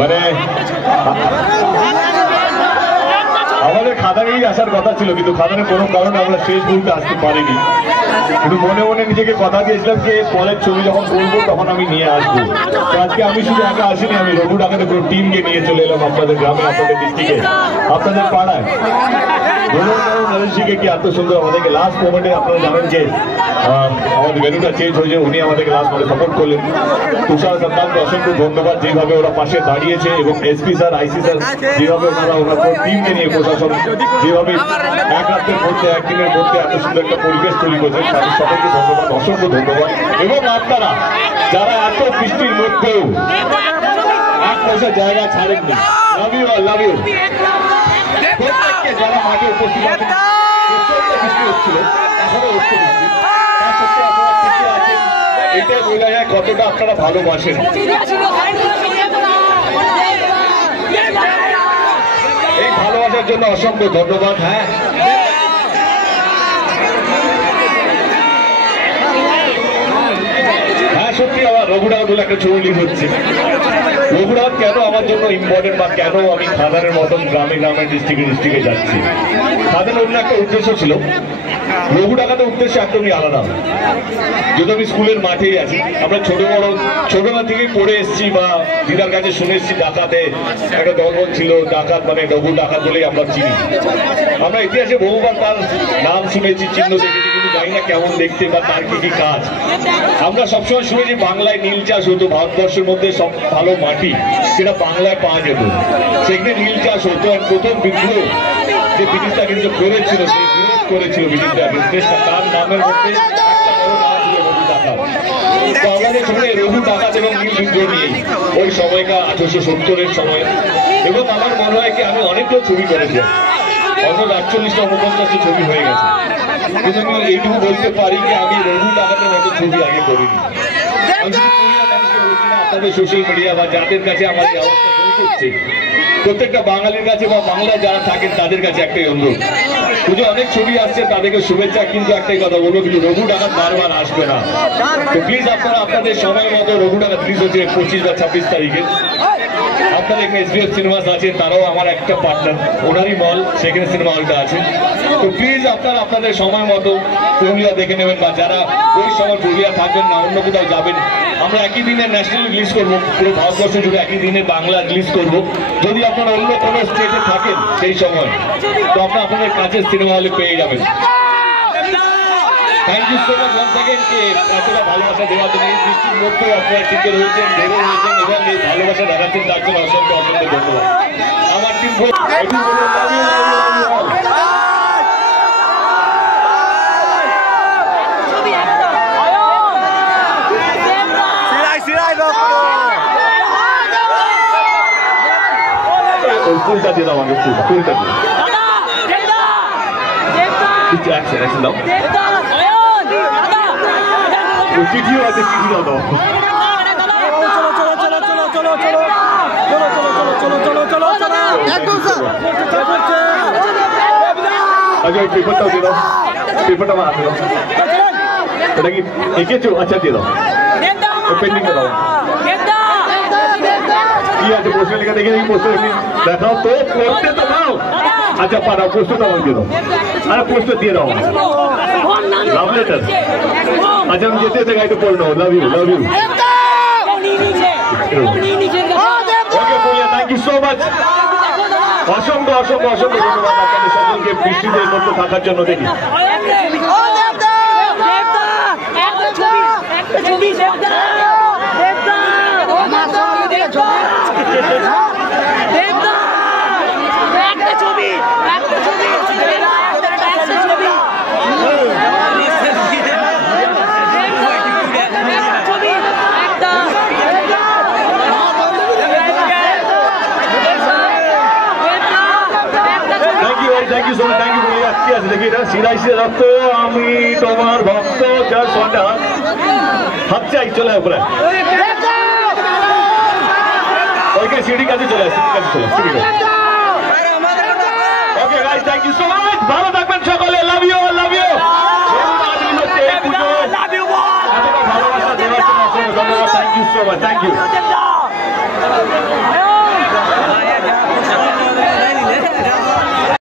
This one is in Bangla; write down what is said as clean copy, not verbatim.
মানে আমাদের খাদানেই আসার কথা ছিল, কিন্তু খাদানের কোনো কারণে আমরা শেষ মুহূর্তে আসতে পারিনি। কিন্তু মনে মনে নিজেকে কথা দিয়েছিলাম যে পরের ছবি যখন করবো তখন আমি নিয়ে আসবো। তো আজকে আমি শুধু একা আসিনি, আমি রঘু ডাকাতে পুরো টিমকে নিয়ে চলে এলাম আপনাদের গ্রামে, আপনাদের ডিস্ট্রিক্টে, আপনাদের পাড়ায়। নরেশজিকে কি এত সুন্দর আমাদেরকে লাস্ট মোমেন্টে, আপনারা জানেন যে আমাদের ভেন্যুটা চেঞ্জ হয়েছে, উনি আমাদেরকে লাস্ট মোমেন্টে সাপোর্ট করলেন। তুষার সন্তানকে অসংখ্য ধন্যবাদ, যেভাবে ওরা পাশে দাঁড়িয়েছে, এবং এসপি স্যার, আইসি স্যার, যেভাবে ওনার টিমকে নিয়ে প্রশাসন যেভাবে এক রাতের মধ্যে, একদিনের মধ্যে এত সুন্দর একটা পরিবেশ তৈরি করেছেন, তাদের সকলকে ধন্যবাদ, অসংখ্য ধন্যবাদ। এবং আপনারা যারা এত বৃষ্টির মধ্যেও এক পয়সা জায়গা ছাড়েননি, লাভ ইউ, লাভ ইউ। প্রত্যেককে যারা মাঠে উপস্থিত আছেন, বৃষ্টি হচ্ছিল, এখনো হচ্ছে বৃষ্টি, তার সত্ত্বেও আপনারা ঠিকই আছেন, এটাই বোঝা যায় কতটা আপনারা ভালোবাসেন। এই ভালোবাসার জন্য অসংখ্য ধন্যবাদ। হ্যাঁ, হ্যাঁ, সত্যি আমার রঘুনাথ বলে একটা ছবি হচ্ছে। রঘুনাথ কেন আমার জন্য ইম্পর্টেন্ট, বা কেন আমি খাদানের মতন গ্রামে গ্রামে ডিস্ট্রিক্টে যাচ্ছি, খাদানের অন্য একটা উদ্দেশ্য ছিল। রঘু ডাকাতের উদ্দেশ্য একদমই আলাদা। যদি আমি স্কুলের মাঠেই আছি, আমরা ছোটবেলা থেকেই পড়ে এসেছি বা দিদার কাছে শুনে এসেছি, ডাকাতে একটা দলবল ছিল, ডাকাত মানে রঘু ডাকাত বলেই আমরা চিনি। আমরা ইতিহাসে বহুবার তার নাম শুনেছি, চিহ্ন দেখেছি, কিন্তু জানি না কেমন দেখতে বা তার কি কি কাজ। আমরা সবসময় শুনেছি বাংলায় নীল চাষ হতো, ভারতবর্ষের মধ্যে সব ভালো মাটি সেটা বাংলায় পাওয়া যেত, সেখানে নীল চাষ হতো। আর প্রথম বিদ্রোহ যে ব্রিটিশরা কিন্তু করেছিল, সেই বিরোধ করেছিল ব্রিটিশরা, তার নামের মধ্যে একটা বড় নাম ছিল রঘু ডাকাত। তো আমাদের সঙ্গে রঘু ডাকাত এবং নীল বিদ্রোহ নিয়ে ওই সময়কার 1870-এর সময়। এবং আমার মনে হয় কি আমি অনেকগুলো ছবি করেছি, অলমোস্ট 48টা 49টা ছবি হয়ে গেছে, কিন্তু আমি এইটুকু বলতে পারি যে আমি রঘু ডাকাতের মতো ছবি আগে করিনি। আপনাদের সোশ্যাল মিডিয়া বা যাদের কাছে আমার এই অবস্থা পৌঁছচ্ছে, প্রত্যেকটা বাঙালির কাছে বা বাংলায় যারা থাকেন তাদের কাছে একটাই অনুরোধ, পুজো অনেক ছবি আসছে, তাদেরকে শুভেচ্ছা, কিন্তু একটাই কথা বলবো, কিন্তু রঘু ডাকাত বারবার আসবে না। তো প্লিজ আপনারা আপনাদের সময় মতো, রঘু ডাকাত রিলিজ হচ্ছে 25 বা 26 তারিখে। আপনাদের এখানে এসবিএফ সিনেমাস আছে, তারাও আমার একটা পার্টনার, ওনারই মল, সেখানে সিনেমা হলটা আছে। তো প্লিজ আপনারা আপনাদের সময় মতো পুরুলিয়া দেখে নেবেন, বা যারা ওই সময় পুরুলিয়া থাকবেন না, অন্য কোথাও যাবেন, আমরা একই দিনে ন্যাশনাল রিলিজ করবো, পুরো ভারতবর্ষ জুড়ে একই দিনে বাংলা রিলিজ করব। যদি আপনারা অন্য কোনো স্টেটে থাকেন সেই সময়, তো আপনারা আপনাদের কাছের সিনেমা হলে পেয়ে যাবেন। Thank you so much once again, কে এতটা ভালোবাসা দেওয়ার জন্য। এই বৃষ্টির মধ্যেও আপনারা টিকে রয়েছেন, বেরো হয়েছেন, এবং এই ভালোবাসা দেখাচ্ছেন, তার জন্য অসংখ্য অসংখ্য ধন্যবাদ। আমার টিম ফুলটা দিয়ে দাও, আমাকে ফুলটা দিয়ে অ্যাকশন দাও, চিঠিও আছে, চিঠি দাও দাও। আচ্ছা ওই পেপারটাও দিয়ে দাও, পেপারটা আমার হাতে দাও। এটা কি এঁকেছো? আচ্ছা দিয়ে দাও, পেন্ডিংটা দাও। কি আছে প্রশ্ন লেখা? দেখে দেখি প্রশ্ন দেখাও তো, করতে তো দাও। আচ্ছা পাঠাও, প্রশ্নটা আমাকে দিয়ে দাও। আরে প্রশ্ন দিয়ে দাও, লাভ লেটার। আচ্ছা আমি যেতে যেতে গাইতে পড়ে নাও, লাভ ইউ, লাভ ইউ। ওকে বলিয়া, থ্যাংক ইউ সো মাচ। অসংখ্য অসংখ্য অসংখ্য ধন্যবাদ আপনাদের সকলকে বৃষ্টিতে মধ্যে থাকার জন্য। দেখি আমি তোমার ভক্ত, হাত চাই চলে উপরে, ওইখানে সিঁড়ি কাছে চলে আসে, okay guys, thank you so much. ভালো থাকবেন সকলে, লাভ ইউ, লাভ ইউ। ভালোবাসা দেওয়ার জন্য ধন্যবাদ, thank you so much, thank you.